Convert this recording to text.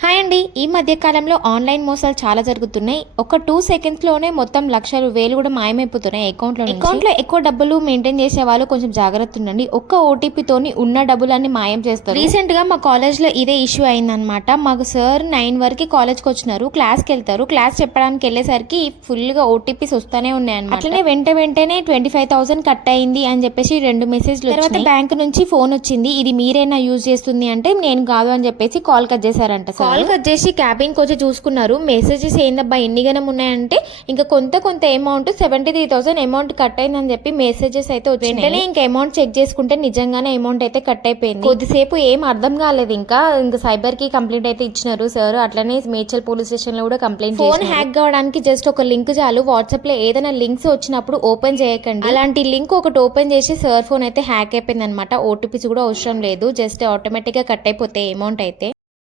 Hi అండి. ఈ మధ్య కాలంలో ఆన్లైన్ మోసాలు చాలా జరుగుతున్నాయి. ఒక 2 సెకండ్స్‌లోనే మొత్తం లక్షలు, వేలు కూడా మాయమైపోతున్నాయి అకౌంట్‌లో ఎక్కువ డబ్బులు మెయింటైన్ చేసే వాళ్ళు కొంచెం జాగ్రత్త ఉండండి. ఒక్క ఓటీపీతోని ఉన్న డబ్బులన్నీ మాయం చేస్తారు. రీసెంట్‌గా మా కాలేజ్‌లో ఇదే ఇష్యూ అయిందనమాట. మాకు సార్ 9 వరకు కాలేజ్‌కి వచ్చినారు. క్లాస్‌కి వెళ్తారు. క్లాస్ చెప్పడానికి వెళ్ళేసరికి ఫుల్‌గా ఓటీపీస్ వస్తానే ఉన్నాయన్నమాట. అట్లనే వెంటనే 25,000 కట్ అయింది అని చెప్పేసి 2 మెసేజ్‌లు వచ్చినాయి. తర్వాత బ్యాంక్ నుంచి ఫోన్ వచ్చింది. ఇది మీరేనా యూజ్ చేస్తుంది అంటే నేను కాదు అని చెప్పేసి కాల్ కట్ చేశారంట. కాల్ కట్ చేసి క్యాబిన్కి వచ్చి చూసుకున్నారు. మెసేజెస్ ఏందబ్బా ఎన్ని గనం ఉన్నాయంటే ఇంకా కొంత అమౌంట్ 73,000 అమౌంట్ కట్ అయిందని చెప్పి మెసేజెస్ అయితే వచ్చి వెంటనే ఇంకా అమౌంట్ చెక్ చేసుకుంటే నిజంగానే అమౌంట్ అయితే కట్ అయిపోయింది. కొద్దిసేపు ఏం అర్థం కాలేదు. ఇంకా సైబర్ కి కంప్లైంట్ అయితే ఇచ్చినారు సార్. అట్లనే మేడ్చల్ పోలీస్ స్టేషన్ లో కూడా కంప్లైంట్ ఫోన్ హ్యాక్ కావడానికి జస్ట్ ఒక లింక్ చాలు. వాట్సాప్ లో ఏదైనా లింక్స్ వచ్చినప్పుడు ఓపెన్ చేయకండి. అలాంటి లింక్ ఒకటి ఓపెన్ చేసి సార్ ఫోన్ అయితే హ్యాక్ అయిపోయింది అనమాట. ఓటీపీస్ కూడా అవసరం లేదు. జస్ట్ ఆటోమేటిక్ గా కట్ అయిపోతాయి అమౌంట్ అయితే.